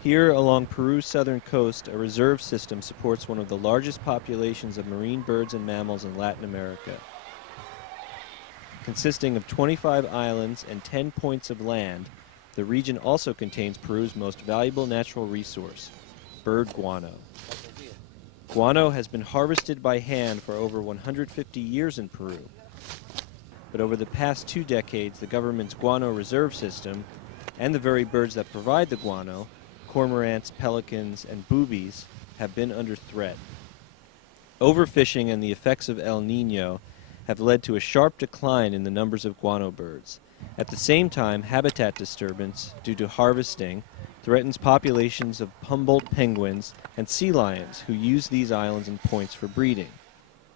Here along Peru's southern coast, a reserve system supports one of the largest populations of marine birds and mammals in Latin America. Consisting of 25 islands and 10 points of land, the region also contains Peru's most valuable natural resource, bird guano. Guano has been harvested by hand for over 150 years in Peru. But over the past 2 decades, the government's guano reserve system and the very birds that provide the guano, cormorants, pelicans, and boobies, have been under threat. Overfishing and the effects of El Niño have led to a sharp decline in the numbers of guano birds. At the same time, habitat disturbance due to harvesting threatens populations of Humboldt penguins and sea lions who use these islands and points for breeding.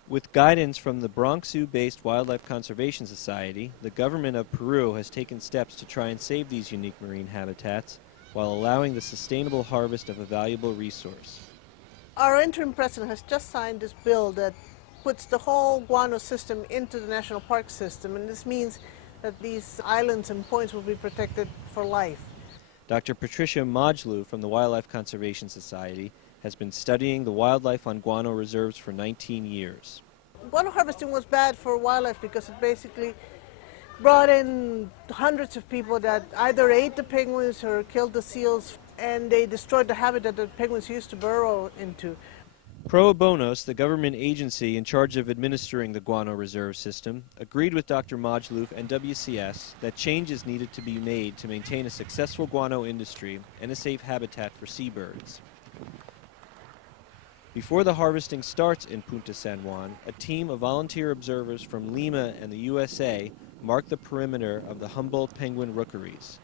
With guidance from the Bronx Zoo-based Wildlife Conservation Society, the government of Peru has taken steps to try and save these unique marine habitats while allowing the sustainable harvest of a valuable resource. Our interim president has just signed this bill that puts the whole guano system into the national park system, and this means that these islands and points will be protected for life. Dr. Patricia Majlu from the Wildlife Conservation Society has been studying the wildlife on guano reserves for 19 years. Guano harvesting was bad for wildlife because it basically brought in hundreds of people that either ate the penguins or killed the seals, and they destroyed the habitat that penguins used to burrow into. Pro Bonos, the government agency in charge of administering the guano reserve system, agreed with Dr. Majluf and WCS that changes needed to be made to maintain a successful guano industry and a safe habitat for seabirds. Before the harvesting starts in Punta San Juan, a team of volunteer observers from Lima and the USA mark the perimeter of the Humboldt penguin rookeries.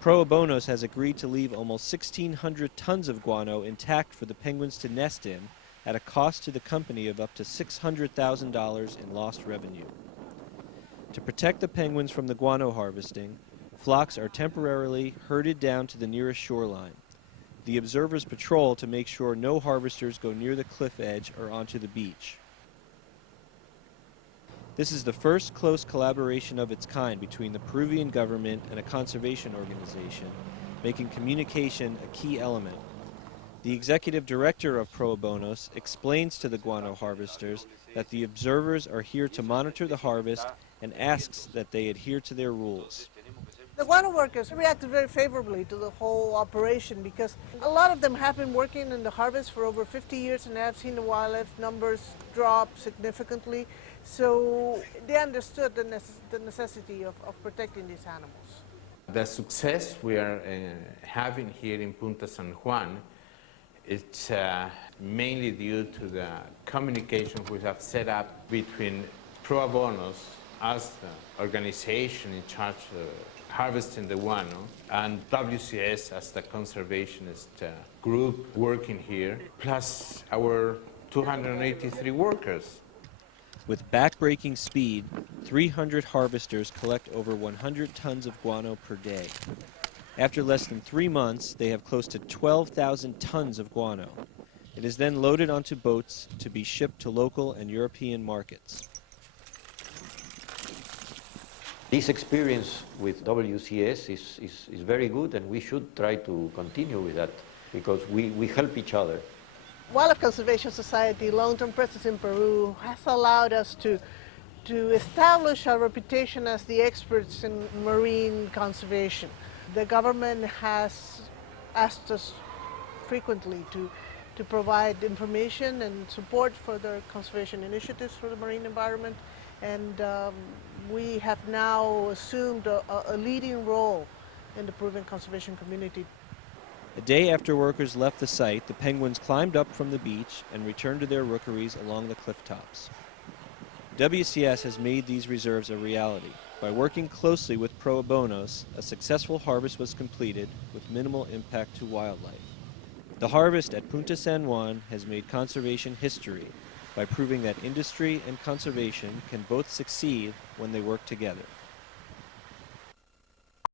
Pro Bonos has agreed to leave almost 1,600 tons of guano intact for the penguins to nest in at a cost to the company of up to $600,000 in lost revenue. To protect the penguins from the guano harvesting, flocks are temporarily herded down to the nearest shoreline. The observers patrol to make sure no harvesters go near the cliff edge or onto the beach. This is the first close collaboration of its kind between the Peruvian government and a conservation organization, making communication a key element. The executive director of Pro Bonos explains to the guano harvesters that the observers are here to monitor the harvest and asks that they adhere to their rules. The guano workers reacted very favorably to the whole operation because a lot of them have been working in the harvest for over 50 years and have seen the wildlife numbers drop significantly. So they understood the necessity of protecting these animals. The success we are having here in Punta San Juan, it's mainly due to the communication we have set up between Pro Bonos as the organization in charge of harvesting the guano and WCS as the conservationist group working here, plus our 283 workers. With back-breaking speed, 300 harvesters collect over 100 tons of guano per day. After less than 3 months, they have close to 12,000 tons of guano. It is then loaded onto boats to be shipped to local and European markets. This experience with WCS is very good, and we should try to continue with that because we help each other. Wildlife Conservation Society long-term presence in Peru has allowed us to establish our reputation as the experts in marine conservation. The government has asked us frequently to provide information and support for their conservation initiatives for the marine environment, and we have now assumed a leading role in the Peruvian conservation community. A day after workers left the site, the penguins climbed up from the beach and returned to their rookeries along the cliff tops. WCS has made these reserves a reality. By working closely with Pro Bonos, a successful harvest was completed with minimal impact to wildlife. The harvest at Punta San Juan has made conservation history by proving that industry and conservation can both succeed when they work together.